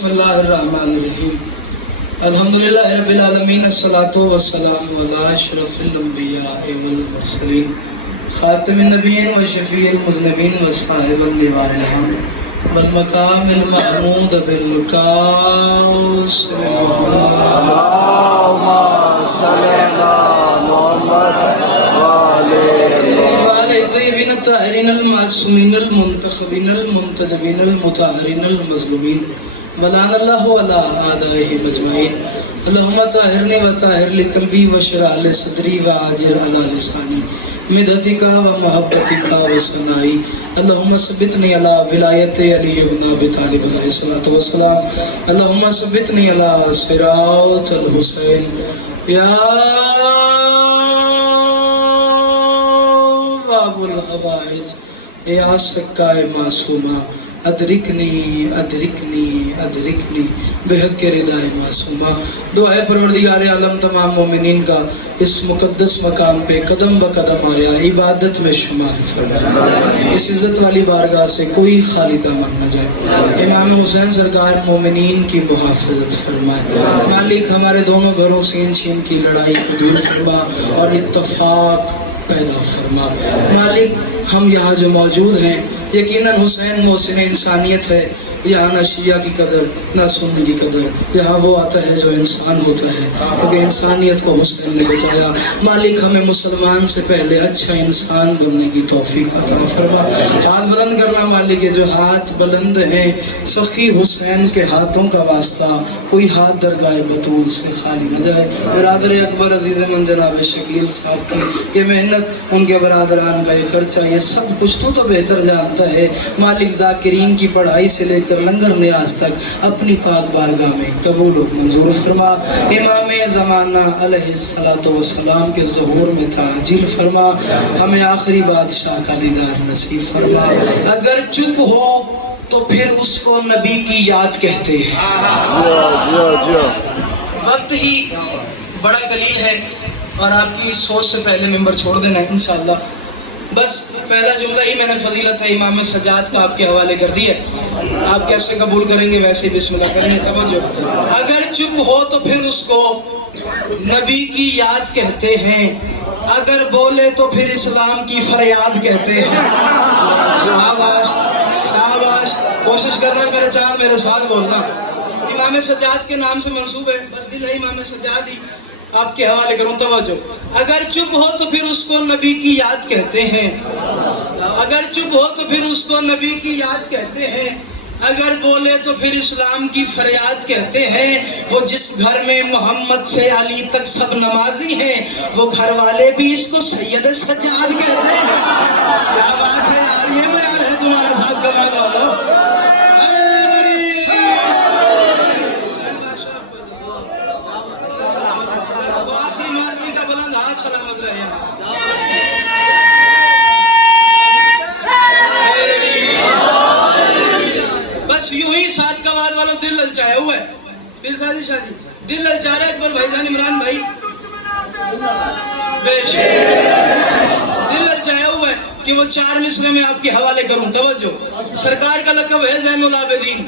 بسم اللہ الرحمن الرحیم الحمدللہ رب العالمین الصلاۃ والسلام علی اشرف الانبیاء والمرسلین خاتم النبیین و شفیع المذنبین و صاحب اللواء الحمد والمقام المحمود بالقاس اللهم صل على محمد وعلى الطيبين الطاهرين المعصومين المنتخبين المنتجبين المطهرين المظلومين ولعن الله على أعدائهم أجمعين اللهم طهرني وطهر لي قلبي واشرح لي صدري وأجر على لساني مدحتك ومحبتك وثنائي اللهم ثبتني على ولایت علی ابن ابی طالب علیہ الصلوۃ والسلام اللهم ثبتني على صراط الحسین یا باب الحوائج یا سکائے معصومہ ادرکنی ادرکنی ادرکنی بحق ردائے معصومہ دعائے پروردگار عالم تمام مومنین کا اس مقدس مقام پہ قدم بقدم آیا عبادت میں شمار فرما اس عزت والی بارگاہ سے کوئی خالی دامن نہ جائے امام حسین سرکار مومنین کی محافظت فرمائے مالک ہمارے دونوں گھروں سے ان چھین کی لڑائی کو دور فرما اور اتفاق پیدا فرما مالک ہم یہاں جو موجود ہیں یقیناً حسین محسن انسانیت ہے یہاں نہ شیعہ کی قدر نہ سنی کی قدر یہاں وہ آتا ہے جو انسان ہوتا ہے کیونکہ انسانیت کو حسین نے بچایا مالک ہمیں مسلمان سے پہلے اچھا انسان بننے کی توفیق عطا فرما ہاتھ بلند کرنا مالک ہے جو ہاتھ بلند ہیں سخی حسین کے ہاتھوں کا واسطہ کوئی ہاتھ درگاہ بطول سے خالی نہ جائے برادر اکبر عزیز من جناب شکیل صاحب کی یہ محنت ان کے برادران کا یہ خرچہ یہ سب کچھ تو بہتر جانتا ہے مالک ذاکرین کی پڑھائی سے لے لنگر نیاز تک اپنی پاک بارگاہ میں قبول و منظور فرما امام زمانہ علیہ السلام کے ظہور میں تعجیل فرما ہمیں آخری بادشاہ کا دیدار نصیب فرما اگر چپ ہو تو پھر اس کو نبی کی یاد کہتے ہیں وقت ہی بڑا قلیل ہے اور آپ کی سوچ سے پہلے ممبر چھوڑ دینا ہے انشاءاللہ بس پہلا جملہ ہی میں نے فضیلت امام سجاد کا آپ کے حوالے کر دیا آپ کیسے قبول کریں گے ویسے بسم اللہ کریں گے توجہ اگر چپ ہو تو پھر اس کو نبی کی یاد کہتے ہیں اگر بولے تو پھر اسلام کی فریاد کہتے ہیں شاباش شاباش کوشش کرنا میرے چاند میرے ساتھ بولنا امام سجاد کے نام سے منسوب ہے بس دل ہے امام سجاد ہی آپ کے حوالے کروں توجہ اگر چپ ہو تو پھر اس کو نبی کی یاد کہتے ہیں اگر چپ ہو تو پھر اس کو نبی کی یاد کہتے ہیں اگر بولے تو پھر اسلام کی فریاد کہتے ہیں وہ جس گھر میں محمد سے علی تک سب نمازی ہیں وہ گھر والے بھی اس کو سید سجاد کہتے ہیں کیا بات ہے یار یہ بیان ہے تمہارا ساتھ کا بات والا دل للچا رہا ہے اکبر بھائی جان عمران بھائی دل للچایا ہوا ہے کہ وہ 4 مصرے میں آپ کے حوالے کروں توجہ سرکار کا لقب ہے زین العابدین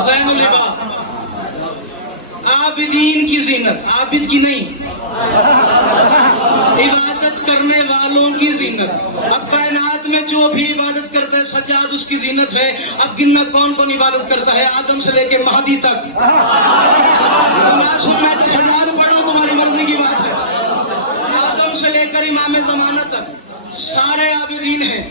زین العباد عابدین کی زینت عابد کی نہیں عبادت کرنے والوں کی زینت اب کائنات میں جو بھی عبادت کرتا ہے سجاد اس کی زینت ہے اب گننا کون کون عبادت کرتا ہے آدم سے لے کے مہدی تک میں تو سجاد پڑھ رہا ہوں تمہاری مرضی کی بات ہے آدم سے لے کر امام زمانہ تک سارے عابدین ہیں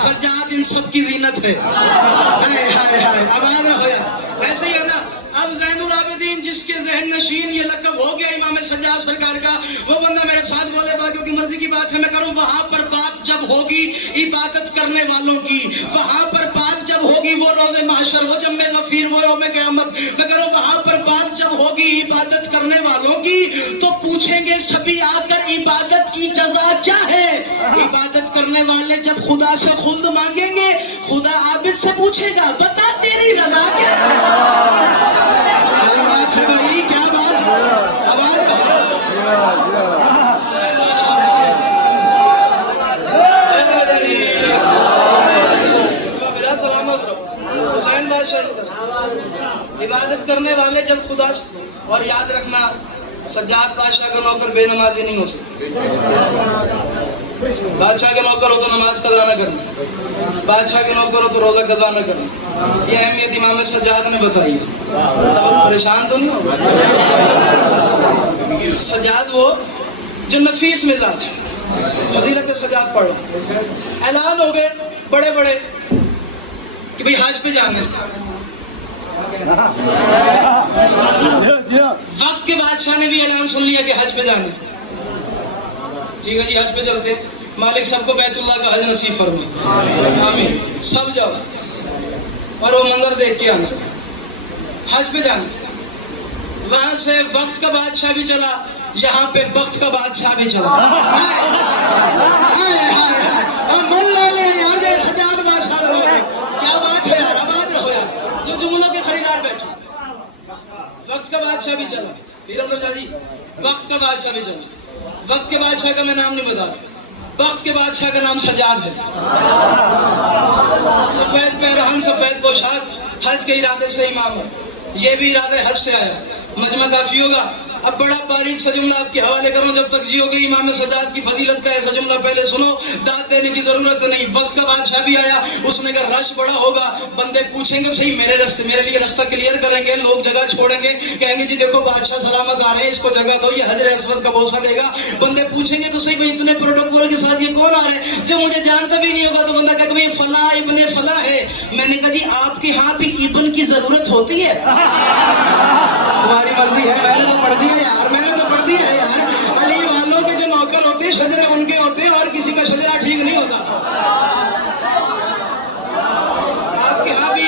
سجاد ان سب کی زینت ہے ہائے ہائے ہائے اب آگے ہویا ایسے ہی ہے نا اب زین العابدین جس کے ذہن نشین یہ لقب ہو گیا امام سجاد سرکار کا وہ بندہ میرے ساتھ بولے باقیوں کی مرضی کی بات ہے میں کروں وہاں پر بات جب ہوگی عبادت کرنے والوں کی وہاں پر بات جب ہوگی وہ روز محشر وہ جم غفیر وہ یوم قیامت میں کروں وہاں پر بات جب ہوگی عبادت کرنے والوں کی تو پوچھیں گے سبھی آ کر عبادت کی جزا کیا ہے عبادت کرنے والے جب خدا سے خلد مانگیں گے خدا عابد سے پوچھے گا بتا تیری رضا کیا بات ہے بھائی کیا بات حسین بادشاہ کی طرف عبادت کرنے والے جب خدا اور یاد رکھنا سجاد بادشاہ کا نوکر بے نمازی نہیں ہو سکتا. بادشاہ کے نوکر ہو تو نماز قضا نہ کرنا, بادشاہ کے نوکر ہو تو روزہ قضا نہ کرنا. یہ اہمیت امام سجاد نے بتائی ہے. آپ پریشان تو نہیں ہو؟ سجاد وہ جو نفیس مزاج, فضیلت سجاد پڑھو. اعلان ہو گئے بڑے بڑے کہ بھئی حج پہ جانا ہے. وقت کے بادشاہ نے بھی اعلان سن لیا کہ حج پہ جانا ہے. ٹھیک ہے جی, حج پہ چلتے. مالک سب کو بیت اللہ کا حج نصیب فرمائے, آمین. سب جاؤ اور وہ منظر دیکھ کے آنا. حج پہ جانا. وہاں سے وقت کا بادشاہ بھی چلا, یہاں پہ وقت کا بادشاہ بھی چلا. یار سجاد بادشاہ ہو گئے. کیا بات ہے یار, آباد رہو یار, جو جملوں کے خریدار بیٹھے. وقت کا بادشاہ بھی چلا. جی وقت کا بادشاہ بھی چلا. وقت کے بادشاہ کا میں نام نہیں بتا رہا, وقت کے بادشاہ کا نام سجاد ہے. سفید پیرہن سفید پوشاک, حج کے ارادے سے امام ہے. یہ بھی ارادے حج سے آیا. مجمع کافی ہوگا. اب بڑا باریک سا جملہ آپ کے حوالے کروں, جب تک جیو گے امام سجاد کی فضیلت کا ایسا جملہ پہلے سنو, داد دینے کی ضرورت نہیں. وقت کا بادشاہ بھی آیا, اس نے کہا رش بڑا ہوگا, بندے پوچھیں گے صحیح میرے لیے رستہ کلیئر کریں گے. لوگ جگہ چھوڑیں گے, کہیں گے جی دیکھو بادشاہ سلامت آ رہے ہیں, اس کو جگہ دو, یہ حجر اسود کا بوسہ دے گا. بندے پوچھیں گے تو صحیح بھائی اتنے پروٹوکول کے ساتھ یہ کون آ رہے ہیں, جو مجھے جانتا بھی نہیں ہوگا. تو بندہ کہتا بھائی فلاں ابن فلاں ہے. میں نے کہا جی آپ کے ہاں بھی ابن کی ضرورت ہوتی ہے؟ تمہاری مرضی ہے, میں نے تو پڑھ دیا یار, میں نے تو پڑھ دیا ہے یار. علی والوں کے جو نوکر ہوتے ہیں شجرے ان کے ہوتے ہیں, اور کسی کا شجرہ ٹھیک نہیں ہوتا. آپ کے ہاں بھی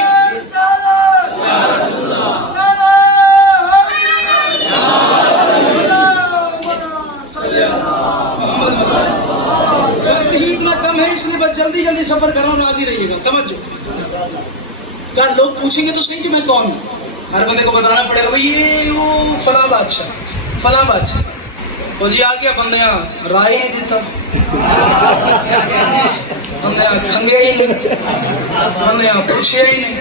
وقت ہی اتنا کم ہے, اس لیے بس جلدی جلدی سفر کرنا, راضی رہیے گا. توجہ کیا لوگ پوچھیں گے تو صحیح کہ میں کون ہوں. ہر بندے کو بتانا پڑے گا بھائی یہ وہ فلاں بادشاہ فلاں بادشاہ. وہ جی آ گیا, بندے یہاں رائے نہیں دیتا, بندے یہاں کھنگے ہی نہیں, بندے یہاں پوچھے ہی نہیں.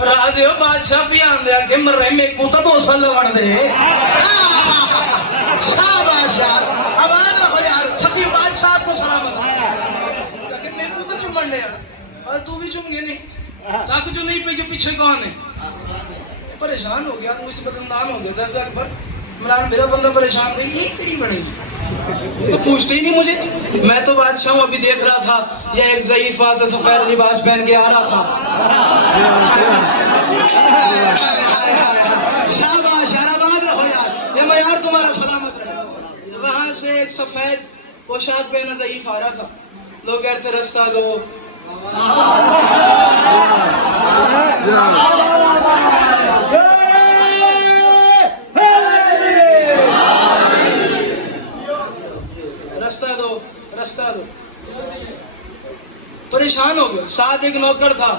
راجے ہو بادشاہ بھی آندے کہ مر رہے میں کو تو بہت سال لگان دے. شاباش یار, آباد رہو یار, سبھی بادشاہ آپ کو سلامت. لیکن میں کو تو چمڑ لے یار, اور تو بھی چم گے نہیں, تاکہ جو نہیں پہ جو پیچھے کون ہے. پریشان ہو گیا, مجھ سے بدنام ہو گیا. جیسے اکبر عمران میرا بندہ پریشان ہوئی, یہ کڑی بنے گی, تو پوچھتے ہی نہیں مجھے. میں تو بادشاہ ہوں, ابھی دیکھ رہا تھا یہ ایک ضعیف سے سفید لباس پہن کے آ رہا تھا. شاباش یار, آباد رہو یار, یہ معیار تمہارا سلامت رہے. وہاں سے ایک سفید پوشاک پہنا ضعیف آ رہا تھا. لوگ کہتے رستہ دو. رستہ دو. پریشان ہو گئے. ساتھ ایک نوکر تھا,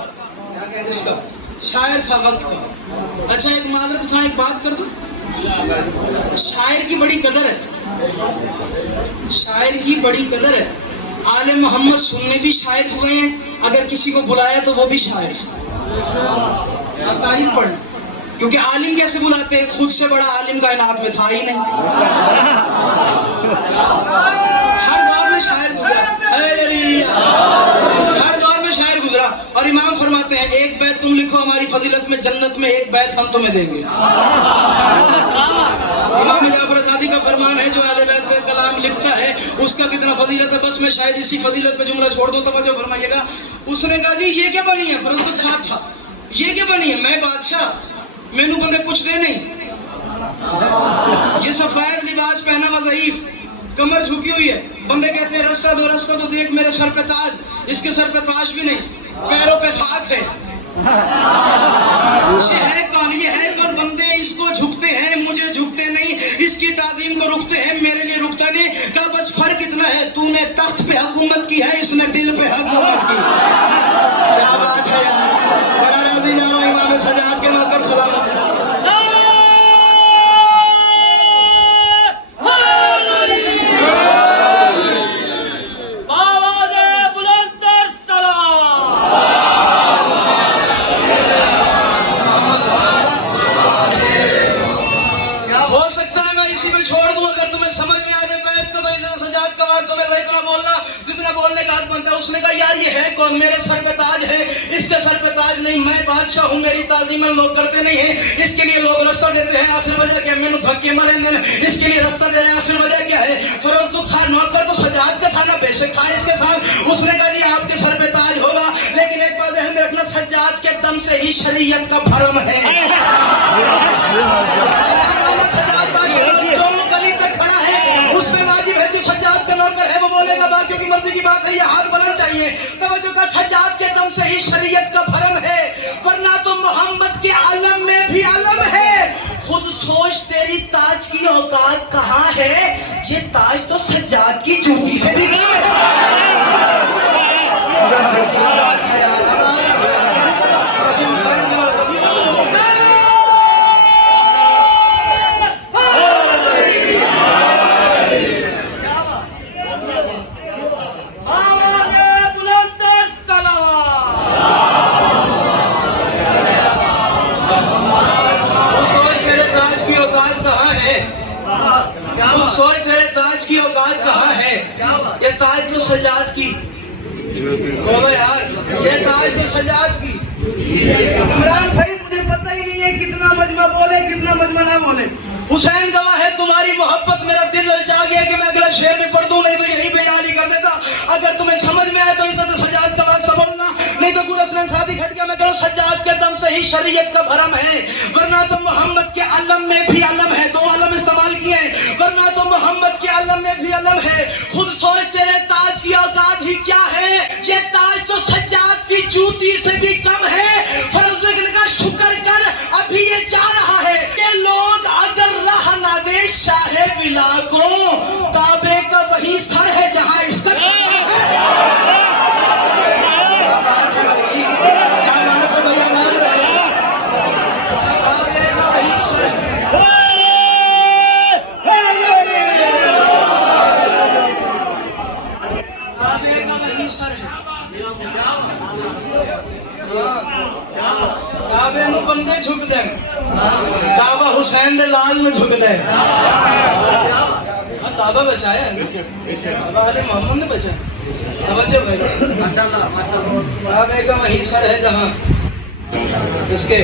اس کا شاعر تھا وقت کا. اچھا ایک معذرت تھا, ایک بات کر دوں, شاعر کی بڑی قدر ہے, شاعر کی بڑی قدر ہے. آل محمد سننے بھی شاعر ہوئے ہیں, اگر کسی کو بلایا تو وہ بھی شاعر ہے. تعریف پڑھنا, کیونکہ عالم کیسے بلاتے ہیں, خود سے بڑا عالم کائنات میں تھا ہی نہیں. ہر دور میں شاعر گزرا, ہر دور میں شاعر گزرا. اور امام فرماتے ہیں ایک بیت تم لکھو ہماری فضیلت میں, جنت میں ایک بیت ہم تمہیں دیں گے. امام جعفر آزادی کا فرمان ہے, جو اہل بیت پہ کلام لکھتا ہے اس کا کتنا فضیلت ہے. بس میں شاید اسی فضیلت پہ جملہ چھوڑ دوں, توجہ فرمائیے گا. اس نے کہا جی یہ کیا بنی ہے, فرض تک ساتھ تھا, یہ کیا بنی ہے, میں بادشاہ, مینو بندے پوچھتے نہیں. یہ سفید لباس پہنا ہوا ضعیف, کمر جھکی ہوئی ہے. بندے کہتے ہیں رستہ دو, رستہ تو دیکھ میرے سر پہ تاج, اس کے سر پہ تاج بھی نہیں, پیروں پہ خاک ہے. یہ ہے کون, یہ ہے کون. بندے اس کو جھکتے ہیں, مجھے جھکتے نہیں, اس کی تعظیم کو رکھتے ہیں, میرے لیے رکتا نہیں. کہا بس فرق اتنا ہے, تو نے تخت پہ حکومت کی ہے, اس نے دل پہ حکومت کی. کیا بات ہے یار, بڑا راضی جا رہا ہوں امام سجاد کے نوکر سلامت. ताज नहीं, मैं बादशाह हूँ, मेरी ताजीम लोग करते नहीं है। इसके लिए लोग रस्सा देते हैं, आखिर वजह क्या, मैंने धक्के मारे, इसके लिए रस्सा दे रहे हैं, आखिर वजह क्या है? फरोज तो था नौकर तो सजाद का था ना, बेशक था इसके साथ। उसने कहा जी आपके सर पे ताज होगा, लेकिन एक बात ध्यान में रखना, सज्जाद के दम से ही शरीयत का भरम है। सज्जाद बादशाह जो गली तक खड़ा है उस पे वाजिब है, जो सज्जाद का नौकर है वो बोलेगा बाकियों की मर्जी की बात है, ये हाथ बुलंद चाहिए। तवज्जो का, सज्जाद के दम से ही शरीयत का भरम है, वरना तो मोहम्मद के आलम में भी आलम है। खुद सोच तेरी ताज की औकात कहाँ है, ये ताज तो सज्जाद की जूती से भी कम है। क्या बात है यार, कमाल है यार। और अभी हुसैन की बात कभी सोच तेरे ताज की औकात कहाँ है, ये ताज तो सजाद की, बोलो यार, ये ताज तो सजाद की। इमरान भाई मुझे पता ही नहीं है कितना मजमा बोले कितना मजमा ना बोले। हुसैन गवाह है तुम्हारी मोहब्बत, मेरा दिल ललचा गया कि मैं अगला शेर भी पढ़ दूं, नहीं तो यही पे यारी कर देता। अगर तुम्हें समझ में आए तो इज्जत सजाद का बात बोलना, नहीं तो गुरसलन शादी खट गया। मैं कह रहा हूं सज्जाद के दम से ही शरीयत का भरम है, वरना तो मोहम्मद के अलम में भी अलम है। दो अलम इस्तेमाल किए हैं, वरना तो मोहम्मद के अलम में भी अलम है। खुद सोच तेरे ताज की औकात ही क्या है, ये ताज तो सज्जाद की जूती से भी कम है। फर्ज का शुक्र कर अभी ये जा रहा है कि लोग अगर रह ना दे शाहे विला को, काबे का वही सर है जहां इसका काबे नु बंदे झुक दे, काबा हुसैन दे लाल में झुक दे। काबा बचाया, काबा अली मोहम्मद ने बचाया। समझो भाई, काबे का वही सर है जहाँ इसके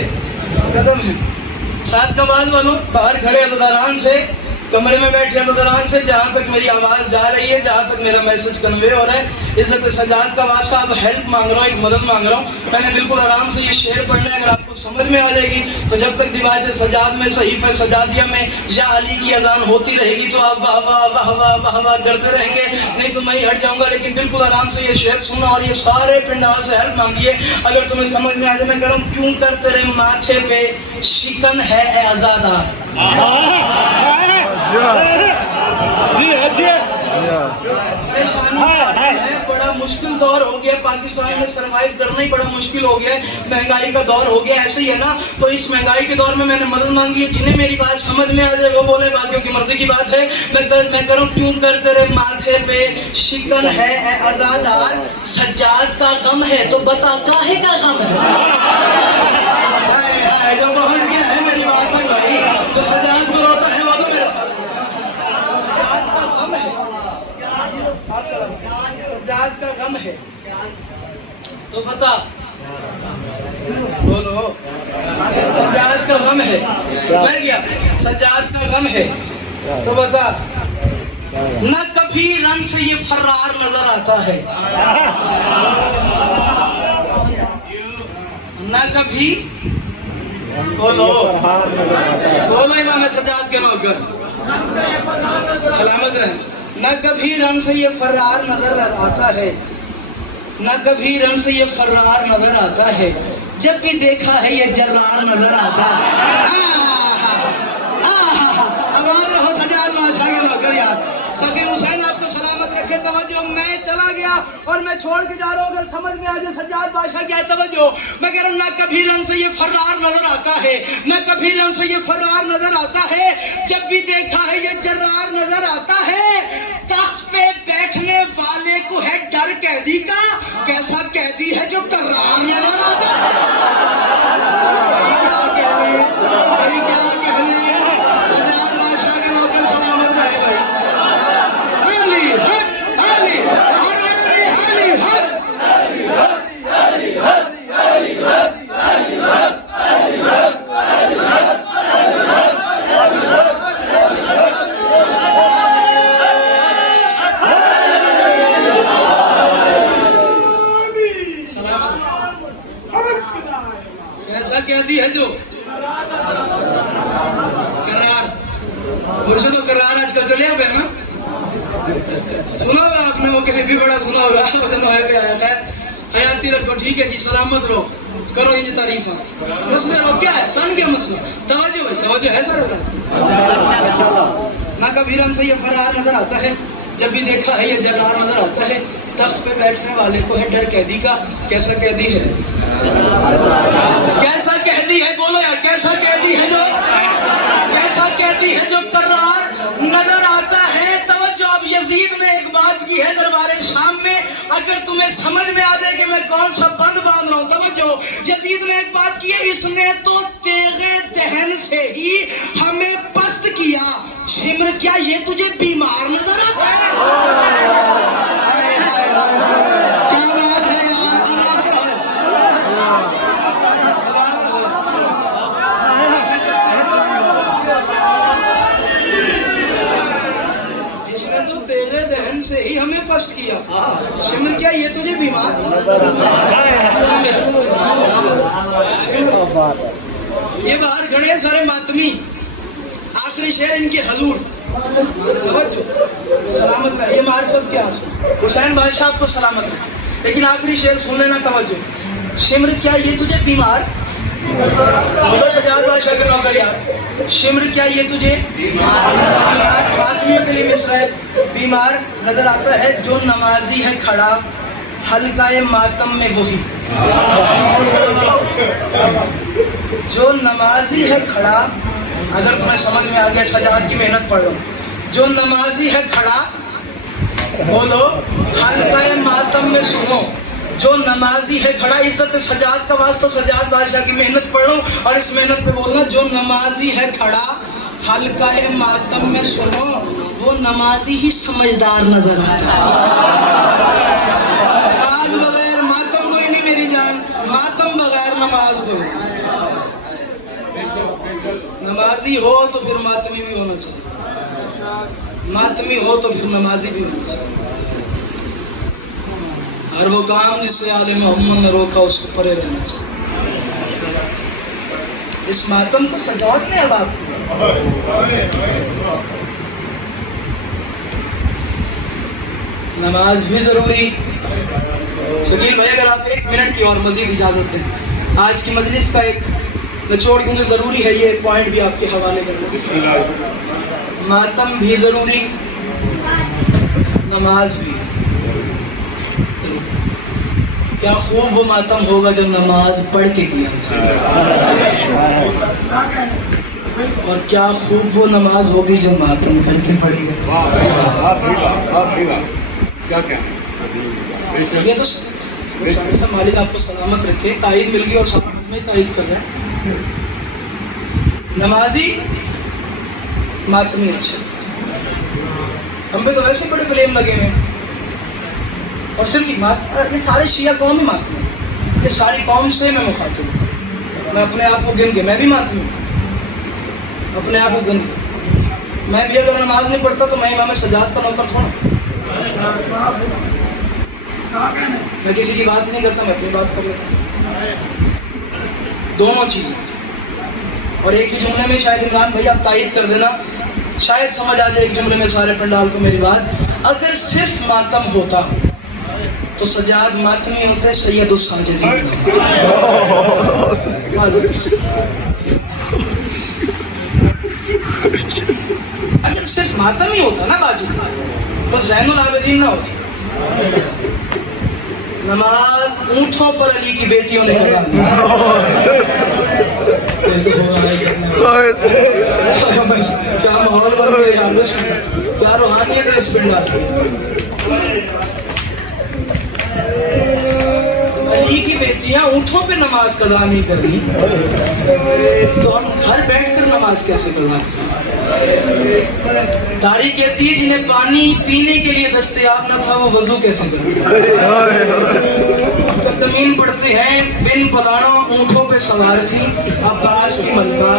कदम है। सात कमाल वालों बाहर खड़े हैं तो दरान से, कमरे में बैठे हैं तो दरान से, जहाँ तक मेरी आवाज जा रही है, जहाँ तक मेरा मैसेज कन्वे हो रहा है, इज्जत सजाद का वास्ता, अब हेल्प मांग रहा हूँ, एक मदद मांग रहा हूँ। मैंने बिल्कुल आराम से ये शेर पढ़ना है, अगर आपको समझ में आ जाएगी तो जब तक दीवार सजाद में सहीफा सजादिया में या अली की अजान होती रहेगी तो आप वाह वाह वाह वाह वाह वाह करते रहेंगे, नहीं तो मैं ही हट जाऊंगा। लेकिन बिल्कुल आराम से ये शेर सुनना और ये सारे पिंडाल से हेल्प मांगिए, अगर तुम्हें समझ में आ जाए। मैं कह रहा हूँ क्यों कर तेरे माथे पे शिकन है आजादा, परेशानी है, बड़ा मुश्किल दौर हो गया, पाकिस्तान में सरवाइव करना ही बड़ा मुश्किल हो गया है, महंगाई का दौर हो गया, ऐसे ही है ना। तो इस महंगाई के दौर में मैंने मदद मांगी है, जिन्हें मेरी बात समझ में आ जाए वो बोले, बाकियों की मर्जी की बात है। मैं करूँ क्यों कर तेरे माथे पे शिकन है आजादार, सज्जाद का गम है तो बता काहे का गम है। जो पहुंच गया है मेरी बात तक भाई, तो सजाद को रोता है वो तो मेरा सज्जाद का गम है तो बता, बोलो सज्जाद का गम है, मैं गया सज्जाद का गम है तो बता। न कभी रंग से ये फर्रार नजर आता है, न कभी, बोलो बोलो इमाम सज्जाद के नौकर सलामत रहे। न कभी रंग से ये फर्रार नजर आता है, न कभी रंग से ये फर्रार नजर आता है, जब भी देखा है ये जर्रार नजर आता है। आवाज रहो सजाद बादशाह के नौकर यार। सखी हुसैन आपको सलामत रखे। तवज्जो, मैं चला गया और मैं छोड़ के जा रहा हूँ, अगर समझ में आ जाए सज्जाद बादशाह क्या है। तवज्जो, मैं कह रहा हूँ ना कभी रंग से ये फर्रार नजर आता है, न कभी रंग से ये फर्रार नजर आता है, जब भी देखा है ये जर्रार नजर आता है। तख्त पे बैठने वाले को है डर कैदी का, कैसा कैदी है जो कर्रार नजर आता है। भाई क्या कहने, भाई क्या कहने, सज्जाद बादशाह के नौकर सलामत रहे भाई। अली हक, अली हक, अली हक, अली हक, अली हक, अली हक। कैसा कहती है जो करार, मुर्शिद करार आजकल चले हुए ना, सुना होगा आपने, वो किसी भी बड़ा सुना होगा, पे आया है हयाती रखो, ठीक है जी, सलामत रहो, करो ये तारीफ, मसला लो क्या है, सन क्या मसला, तवज्जो भाई, तवज्जो है सर, ना कबीरन से ये फरार नजर आता है, जब भी देखा है ये जरार नजर आता है, तख्त पे बैठने वाले को है डर कैदी का, कैसा कैदी है, कैसा कैदी है, बोलो यार, कैसा कैदी है जो, कैसा कैदी है जो करार नजर आता है। तवज्जो, अब यजीद ने एक बात की है दरबारे शाम में, अगर तुम्हें समझ में आ जाए कि मैं कौन सा बंद बांध रहा हूं, तवज्जो, यजीद ने एक बात की है, इसने तो तेगे दहन से ही हमें पस्त किया, शिम्र क्या ये तुझे बीमार नजर आता है? हाय हाय हाय हाय, क्या बात है यार, इसने तो तेगे दहन से ही हमें पस्त किया, शिम्र क्या ये तुझे बीमार? ये बाहर खड़े हैं सारे मातमी, आखिरी शेर इनके हजूर, सलामत है, ये मारिफत के आंसू, हुसैन बादशाह को सलामत है, लेकिन आखिरी शेर सुन लेना, तवज्जो, शिम्र क्या ये तुझे बीमार, सजाद बादशाह के नौकर यार, शिम्र क्या ये तुझे बीमार, आदमियों के लिए मिसरा है, बीमार नजर आता है जो नमाजी है खड़ा, हल्काए मातम में वही, जो नमाजी है खड़ा, अगर तुम्हें समझ में आ गया, सजाद की मेहनत पढ़ लो, जो नमाजी है खड़ा, बोलो हल्काए मातम में सुनो, जो नमाजी है खड़ा, इज्जत सजाद का वास्ता, सजाद बादशाह की मेहनत पढ़ो और इस मेहनत पे बोलना, जो नमाजी है खड़ा, हल्काए मातम में सुनो, वो नमाजी ही समझदार नजर आता है। नमाज बगैर मातम कोई नहीं मेरी जान, मातम बगैर नमाज कोई, नमाजी हो तो फिर मातमी भी होना चाहिए, मातमी हो तो फिर नमाजी भी होना चाहिए, हर वो काम जिससे आले मोहम्मद ने रोका उसको परे रहना चाहिए। इस मातम को सजावट ने अब आप नमाज भी जरूरी। शकील भाई अगर आप 1 मिनट की और मजीद इजाजत दें, आज की मजलिस का एक निचोड़, क्योंकि जरूरी है ये पॉइंट भी आपके हवाले करना, मातम भी जरूरी, नमाज भी। क्या खूब वो मातम होगा जो नमाज पढ़ के किया, और क्या खूब वो नमाज होगी जो मातम करके पढ़ी जाए। ये तो मालिक आपको सलामत रखे, ताईद मिल गई और सलामत में ताईद कर रहे हैं, नमाजी मातमी अच्छा, हम पे तो वैसे बड़े ब्लेम लगे हैं, और सिर्फ ये सारे शिया कौम ही मातमी, ये सारी कौम से मैं मुखातिब हूँ, मैं अपने आप को गिन के, मैं भी मातमी हूँ, अपने आप को गिन के, मैं भी अगर नमाज नहीं पढ़ता तो मैं इमाम सजाद का नौकर थोड़ा, मैं किसी की बात नहीं करता, मैं अपनी बात कर लेता, दोनों चीजें। और एक ही जुमले में शायद इमरान भाई आप तायद कर देना, शायद समझ आ जाए एक जुमले में सारे पंडाल को मेरी बात, अगर सिर्फ मातम होता तो सजाद मातमी होते, सैयद उस साजिद, अगर सिर्फ मातम ही होता ना बाजू तो ज़ैनुल आबिदीन ना होती। नमाज ऊँटों पर अली की बेटियों ने करा, क्या माहौल बन गया, क्या रूहानियत है इस पिंडाल की। अली की बेटियां ऊँटों पे नमाज कदा नहीं कर रही, तो हम घर बैठकर नमाज कैसे करवा। तारीख कहती है जिन्हें पानी पीने के लिए दस्तयाब न था वो वजू कैसे करते। तमीन पढ़ते हैं बिन पलाड़ों ऊँटों पे सवार थी अब्बास की मलका,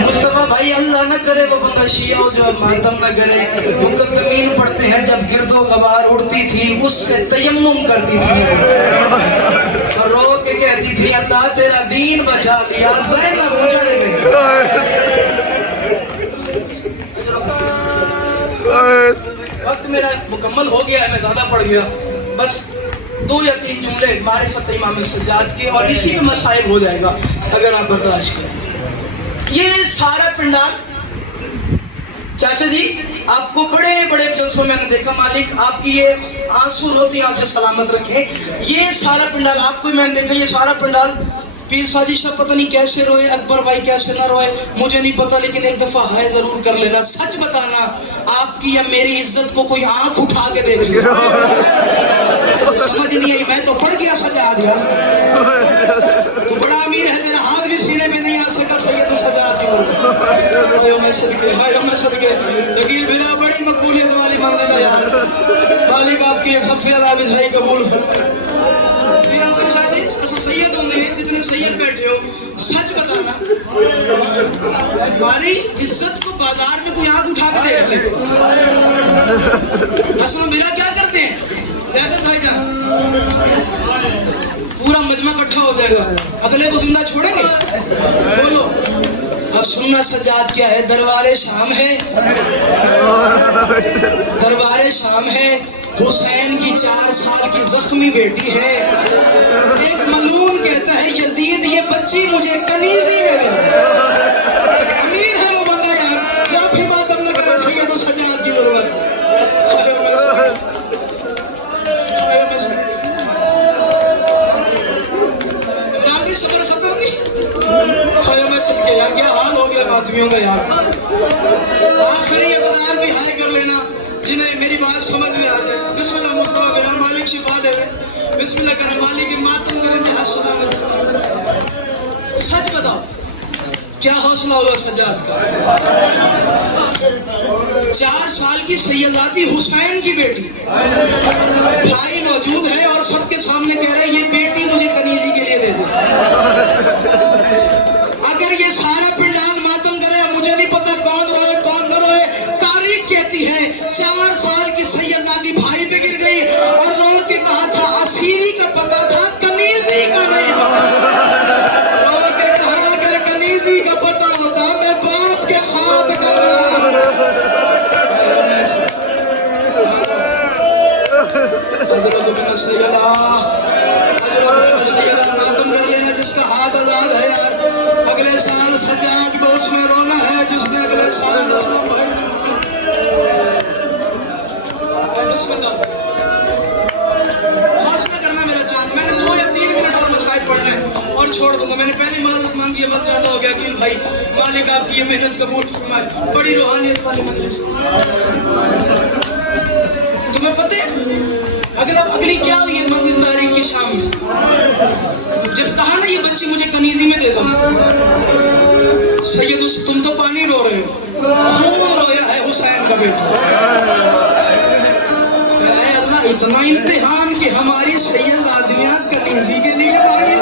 मुस्तफा भाई अल्लाह न करे वो बंदा शिया हो जो मातम न करे। तमीन पढ़ते हैं जब गिरदो गबार उड़ती थी उससे तयम्मुम करती थी और रो के कहती थी अल्लाह तेरा दीन 3 बजा दिया, ज़ैनब उजड़ गई। वक्त मेरा मुकम्मल हो गया है, मैं ज़्यादा पढ़ गया, बस 2 या 3 जुमले मारिफत इमाम सज्जाद के और इसी में मसाइब हो जाएगा अगर आप बर्दाश्त करें। ये सारा पंडाल चाचा जी आपको बड़े बड़े जलसों में देखा, मालिक आपकी ये आंसू रोती आंखें सलामत रखे। ये सारा पंडाल आपको ही मैंने देखा, ये सारा पंडाल पीर साजिद शाह पता नहीं कैसे रोए, अकबर भाई कैसे ना रोए मुझे नहीं पता, लेकिन एक दफा हाय जरूर कर लेना। सच बताना आपकी या मेरी इज्जत को कोई आंख उठा के देख लिया समझ नहीं आई, मैं तो पढ़ गया सजाद यार, तू बड़ा अमीर है, तेरा हाथ भी सीने पे नहीं आ सका सैयद सजाद की मुर्ग। हायो मैं सदके, हायो मैं सदके, वकील बिना बड़ी मकबूलियत वाली मंजिल है यार, मालिक आपकी खफिया लाविज भाई कबूल फरमाए। मेरा शाह जी सैयद होंगे जितने सैयद बैठे हो, सच बताना हमारी इज्जत को बाजार में कोई आंख उठा के देख ले, हसना मेरा क्या करते हैं लियाकत भाईजान, पूरा मजमा इकट्ठा हो जाएगा, अगले को जिंदा छोड़ेंगे? बोलो अब सुनना सज्जाद क्या है। दरबारे शाम है, दरबारे शाम है, हुसैन की 4 साल की जख्मी बेटी है, एक मलून कहता है यजीद ये बच्ची मुझे कनीजी में दे। अमीर है वो बंदा यार, जब भी मातम न करे सैयद सज्जाद की गुर्बत। सबर खत्म नहीं, हाय मैं सदके यार क्या हाल हो गया बातवियों का यार। आखिरी अज़दार भी हाय कर लेना जिन्हें मेरी बात समझ में आ जाए। बिस्मिल्लाह मुस्तफा मेरा मालिक शिफा दे, बिस्मिल्लाह कर मालिक की मातम करेंगे हसना में। सच बताओ क्या हौसला होगा सज्जाद का? 4 साल की सैयदादी हुसैन की बेटी, भाई मौजूद है और सबके सामने कह रहा है ये बेटी मुझे कनीजी के लिए दे दे। अगर ये सारा पिंडाल मातम करे, मुझे नहीं पता कौन रोए कौन न रोए, तारीख कहती है 4 साल की सैयदादी भाई पे गिर गई और रो के कहा था असीरी का पता था कनीजी का नहीं। रो के कहा अगर कनीजी का पता होता मैं बाप के साथ कर मातम कर लेना जिसका हाथ आजाद है यार। अगले साल सज्जाद को उसमें रोना है जिसने अगले साल असलम भाई करना मेरा चांद। मैंने 2 या 3 मिनट और मसाइब पढ़ना है और छोड़ दूंगा। मैंने पहली माजरत मांगी है, वक्त ज्यादा हो गया। अकील भाई मालिक आपकी ये मेहनत कबूल फरमाए, बड़ी रूहानियत वाली मजलिस। तुम्हें पता है अगली क्या हुई है मस्जिद तारीख की शाम में, जब कहा ना ये बच्ची मुझे कनीजी में दे दो, सैयद तुम तो पानी रो रहे हो, खून रोया है हुसैन का बेटा। अल्लाह इतना इम्तिहान कि हमारी सैयद आदमियां कनीजी के लिए मांगे।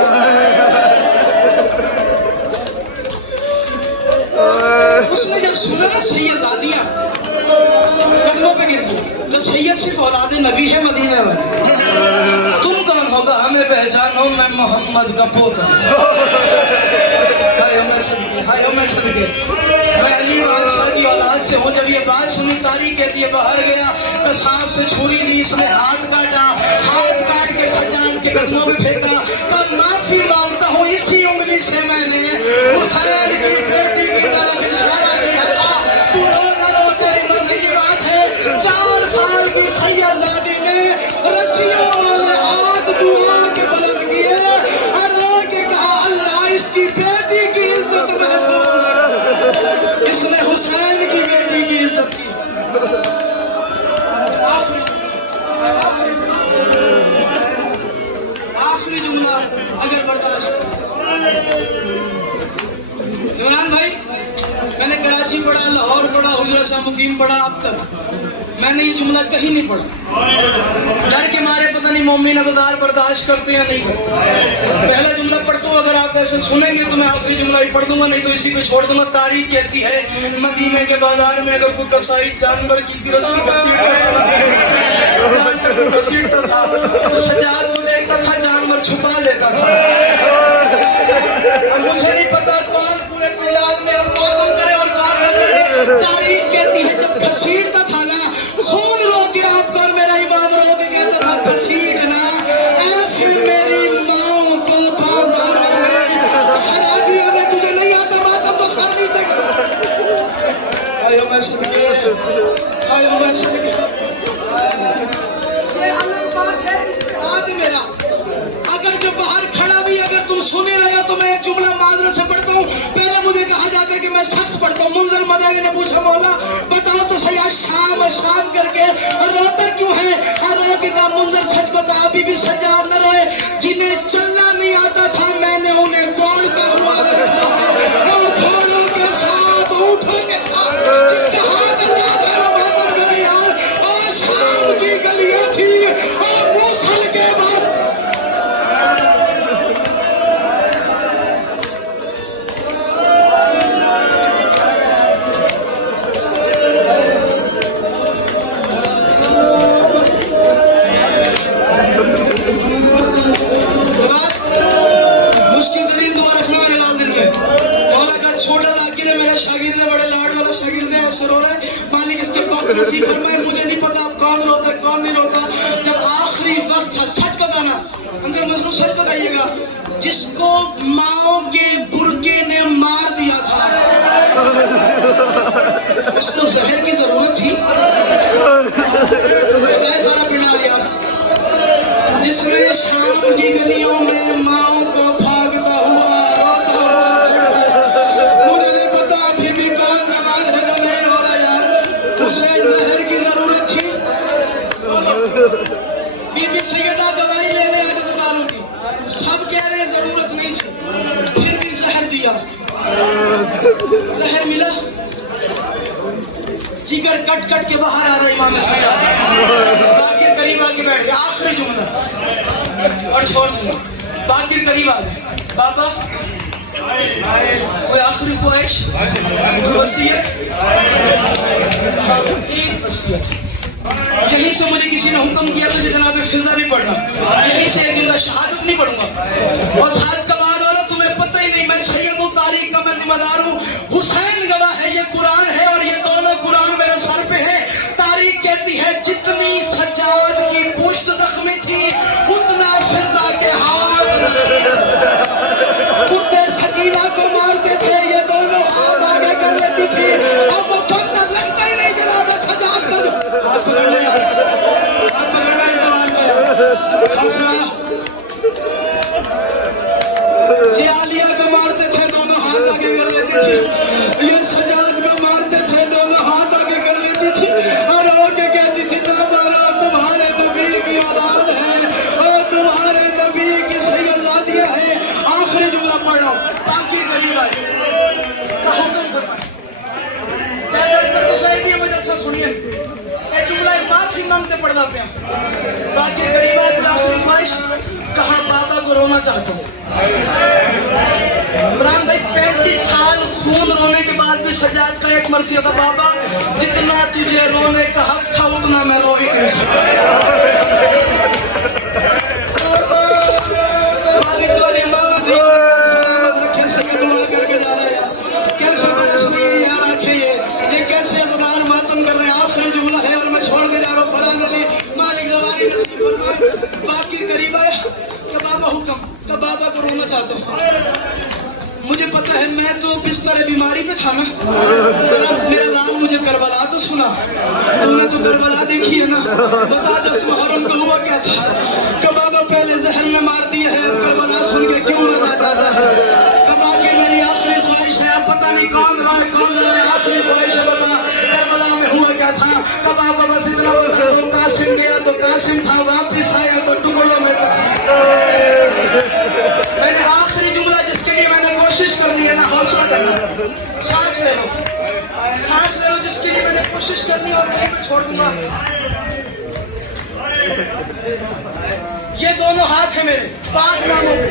उसने जब सुना ना सैयद आदिया कदमों पे गिर गई, तो सैयद सिर्फ औलाद नबी है मदीना में। तुम कौन होगा हमें पहचानो, मैं मोहम्मद का पोता। मैं अली बादशाह की औलाद से हूँ। जब ये बात सुनी तारीख कहती है बाहर गया तो सांप से छुरी ली, इसने हाथ काटा, हाथ काट के सज्जाद के कदमों में फेंका। तब माफी मांगता हूँ इसी उंगली से मैंने हुसैन की बेटी की तरफ इशारा किया था। तू रो न रो, तेरी मर्जी की बात है। 4 साल की सैयदादी ने रस्सियों वाले हाथ दुआ के बुलंद किए और रो के कहा अल्लाह इसकी बेटी की इज्जत महफूज, इसने हुसैन की बेटी की इज्जत की। आखिरी जुमला अगर बर्दाश्त। इमरान भाई मैंने कराची पढ़ा, लाहौर पढ़ा, हुजरा शाह मुकीम पढ़ा, अब तक मैंने ये जुमला कहीं नहीं पढ़ा। डर के मारे पता नहीं मोमिन अज़दार बर्दाश्त करते या नहीं करते। पहला जुमला पढ़ता हूँ, अगर आप ऐसे सुनेंगे तो मैं आखिरी जुमला भी पढ़ दूंगा, नहीं तो इसी को छोड़ दूंगा। तारीख कहती है मदीने के बाजार में अगर कोई कसाई जानवर की रस्सी घसीटता था तो सज्जाद को देखता था, जानवर छुपा लेता था। आया हूँ मैं सदके। ये अलग बात है, इस पे हाथ है मेरा। अगर जो बाहर खड़ा भी अगर तुम सुने रहे हो तो मैं एक जुमला माजरत से पढ़ता हूँ। पहले मुझे कहा जाता है कि मैं शख्स पढ़ता हूँ। मुंजर मदानी ने पूछा मौला बताओ तो सही, आज शाम शाम करके रोता क्यों है? रो के कहा मुंजर सच बता अभी भी सजा न रोए। जिन्हें चलना नहीं आता था मैंने उन्हें दौड़ता हुआ देखा है। घोड़ों के साथ ऊँटों के साथ जिसके हाथ आजाद है वो मातम करे यार। और शाम की गलियां थी और मूसल के बाद मुश्किल तरीन दुआ रखना मेरे लाल दिल में। मौला का छोटा जाकिर है, मेरा शागिर्द है, बड़े लाड वाला शागिर्द है, ऐसे रो रहा है। मालिक इसके पाक नसीब फरमाए। मुझे नहीं पता अब कौन रोता है कौन नहीं रोता। जब आखिरी वक्त था, सच बताना अंकल मजनू, सच बताइएगा, जिसको माओ के बुरके ने मार दिया था उसको जहर की जरूरत थी? बताए सारा पिंडा लिया। जिसने शाम की गलियों में माओ को भागता हुआ रोता हुआ देखा, मुझे नहीं पता अभी भी कौन दलाल है जो नहीं हो रहा यार। उसे जहर की जरूरत थी? बीबी सैयदा दवाई ले ले दारू की, सब कह रहे जरूरत नहीं थी, फिर भी जहर दिया। जहर मिला, जिगर कट कट के बाहर आ रहा इमाम सज्जाद। बाकी करीब आके बैठ गया, आखिरी जुमला और छोड़ दूंगा। बाकी करीब आ गए। बाबा कोई आखिरी ख्वाहिश, कोई वसीयत? एक वसीयत, यहीं से मुझे किसी ने हुक्म किया मुझे जनाब फिजा भी पढ़ना, यहीं से एक जुमला शहादत नहीं पढ़ूंगा। और साथ कमाल वाला तुम्हें पता ही नहीं, मैं सैयद हूँ, तारीख का मैं जिम्मेदार हूँ। हुसैन गवाह है, ये कुरान है और ये दोनों कुरान मेरे सर पे है। तारीख कहती है जितनी सज्जाद की पुश्त जख्मी थी उतना फिजा के हाथ जख्मी थे। कुत्ते सकीना को मारते थे, ये दोनों हाथ आगे कर लेती थी। अब वो वक्त लगता ही नहीं जनाब सज्जाद का। हाथ पकड़ ले, हाथ पकड़ना इस जबान पे हौसला। ये आलिया को मारते थे, दोनों हाथ आगे कर लेती थी। ये सजाद को मारते थे, दोनों हाथ आगे कर लेती थी और आगे कहती थी ना मारो, तुम्हारे नबी की औलाद है और तुम्हारे नबी की सैयदादियां है। आखिरी जुमला पढ़ रहा हूं, बाकी गरीब आए कहो तुम फरमाए चाहे पर तो सही दी वजह से सुनिए ए जुमला एक बात ही मांगते पड़दा पे बाकी गरीब आए। आखिरी ख्वाहिश कहा बाबा को रोना चाहता हूँ। इमरान भाई 35 साल खून रोने के बाद भी सज्जाद का एक मर्जी था, बाबा जितना तुझे रोने का हक था उतना मैं रो ही नहीं सकता। दुआ करके जा रहा है यार, कैसे मेरे से यार आखे ये कैसे अज़दार मातम कर रहे हैं। आखिरी जुमला है और मैं छोड़ के जा रहा हूँ। फराज अली मालिक दवारी नसीब फरमाए। बाकी करीब आए कि बाबा हुक्म कि बाबा को रोना चाहता हूँ। मुझे पता है मैं तो बिस्तर बीमारी पे था ना। जरा मेरा लाल मुझे करबला तो सुना, तूने तो करबला देखी है ना। बता 10 मुहर्रम को हुआ क्या था कि बाबा पहले जहर में मार दिया है, करबला सुन के क्यों मरना चाहता है। कब आके मेरी आखिरी ख्वाहिश है, अब पता नहीं कौन रहा है कौन रहा है। आखिरी ख्वाहिश है बाबा करबला में हुआ क्या था। कब बाबा बस इतना बता दो, कासिम गया तो कासिम था, वापिस आया तो टुकड़ों में तकसीम। मैंने आखिरी जुमला जिसके लिए मैंने कोशिश कर ली है ना, हौसला करना, सांस ले लो, सांस ले लो। जिसके लिए मैंने कोशिश करनी और वहीं पे छोड़ दूंगा। ये दोनों हाथ है मेरे पाक नामों पे।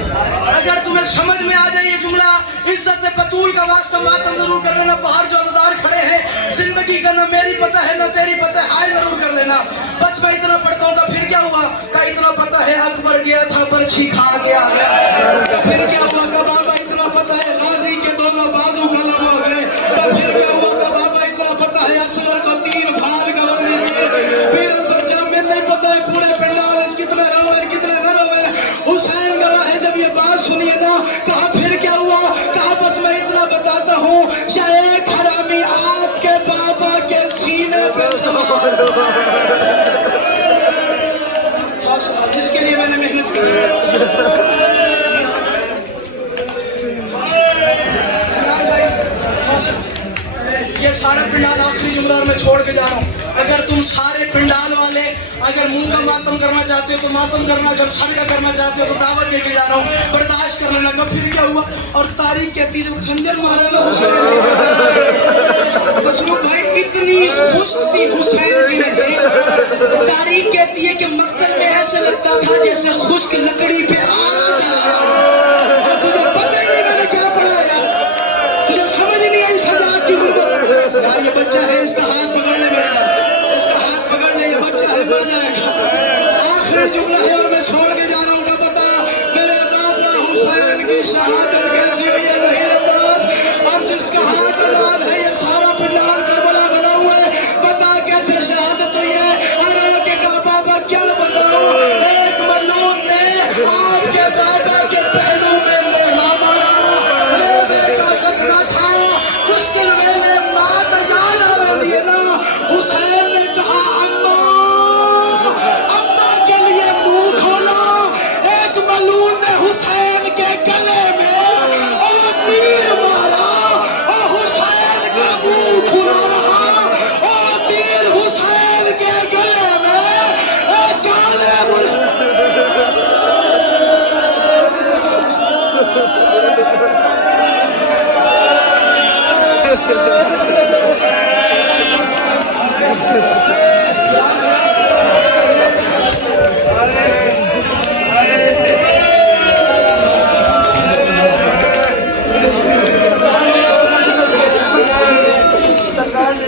अगर तुम्हें समझ में आ जाए ये जुमला, इज्जत कतूल का वास्ता मातम जरूर कर लेना। बाहर जो अज़दार खड़े हैं, जिंदगी का ना मेरी पता है ना तेरी पता है, हाय जरूर कर लेना। बस मैं इतना पढ़ता हूँ। फिर क्या हुआ का इतना पता है, अकबर गया था बर्छी खा के आ गया। फिर क्या हुआ का बाबा इतना पता है, गाजी के दोनों बाजू कलम हो गए। फिर क्या हुआ का बाबा इतना पता है, असगर को 3 भाल का वजन दिए। फिर मैं नहीं पता है पूरे पंडाल कितने रोवे कितने न रोवे। हुसैन गवाह है। जब ये बात सुनिए ना, कहा फिर क्या हुआ, कहा बस मैं इतना बताता हूँ, एक हरामी आपके बाबा के सीने میرے پہ سوار جس کے لیے میں نے محنت کی یہ سارا پنڈال آخری جملہ میں چھوڑ کے جا رہا ہوں. اگر تم سارے پنڈال والے اگر منہ کا ماتم کرنا چاہتے ہو تو ماتم کرنا, اگر سر کا کرنا چاہتے ہو تو دعوت دے کے جا رہا ہوں. برداشت کرنے لگا. پھر کیا ہوا؟ اور تاریخ کہتی ہے جب خنجر مارا نا مسعود بھائی اتنی خشک تھی حسین کی رگیں. تاریخ کہتی ہے کہ مقتل میں ایسے لگتا تھا جیسے خشک لکڑی پہ آگ جلا ہے. اور تجھے پتہ ہی نہیں میں نے کیا پڑھا یار, تجھے سمجھ نہیں آئی سجاد کی غربت. یار یہ بچہ ہے, اس کا ہاتھ پکڑ لے میرے یار, اس کا ہاتھ پکڑ لے, یہ بچہ ہے مر جائے گا. آخری جملہ ہے اور میں چھوڑ کے جا رہا ہوں. کا بتا میرے دادا حسین کی شہادت کیسی ہوئی ہے ظہیر عباس. اب جس کا ہاتھ آزاد ہے یہ سارا پنڈال کربلا بنا ہوا ہے, بتا کیسے شہادت ہوئی ہے. ارے کہ بابا کیا بتاؤں, ایک ملون نے آپ کے دادا کے پہلو میں لہا مارا, نیزے کا لگنا تھا. مشکل ویلے مات یاد آ رہی ہے نا. حسین نے کہا اماں کے لیے منہ کھولا. ایک ملون نے حسین کے گلے میں اور تیر مارا اور حسین کا منہ کھلا رہا اور تیر حسین کے گلے میں ایک کالے سرکار نے